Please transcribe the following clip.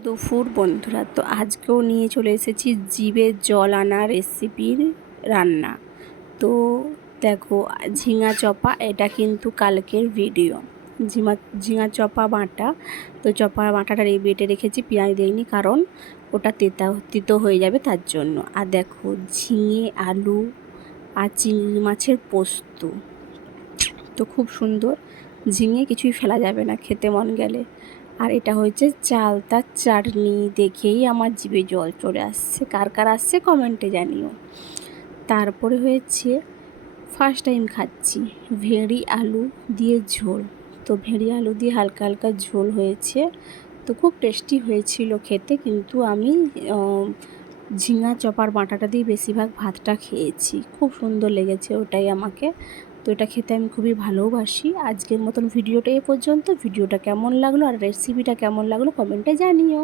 দুপুর, বন্ধুরা। তো আজকেও নিয়ে চলে এসেছি জিভের জল আনা রেসিপির রান্না। তো দেখো, ঝিঙা চপা, এটা কিন্তু কালকের ভিডিও ঝিমা, ঝিঙা চপা বাঁটা। তো চপা বাটাটা বেটে রেখেছি, পেঁয়াজ দিইনি, কারণ ওটা তেতা, তিতো হয়ে যাবে তার জন্য। আর দেখো, ঝিঙে, আলু আর চিংড়ি মাছের পোস্ত। তো খুব সুন্দর। ঝিঙে কিছুই ফেলা যাবে না, খেতে মন গেলে। আর এটা হচ্ছে চালতার চাটনি দেখেই আমার জিভে জল চলে আসছে। কার কার আসছে কমেন্টে জানিও। তারপরে হয়েছে ফার্স্ট টাইম খাচ্ছি, ভেড়ি আলু দিয়ে ঝোল। তো ভেড়ি আলু দিয়ে হালকা হালকা ঝোল হয়েছে। তো খুব টেস্টি হয়েছিল খেতে, কিন্তু আমি ঝিঙা চপার বাটাটা দিয়ে বেশিরভাগ ভাতটা খেয়েছি। খুব সুন্দর লেগেছে ওটাই আমাকে। তো এটা খেতে আমি খুবই ভালোবাসি। আজকের মতন ভিডিওটা এ পর্যন্ত। ভিডিওটা কেমন লাগল আর রেসিপিটা কেমন লাগল কমেন্টে জানিও।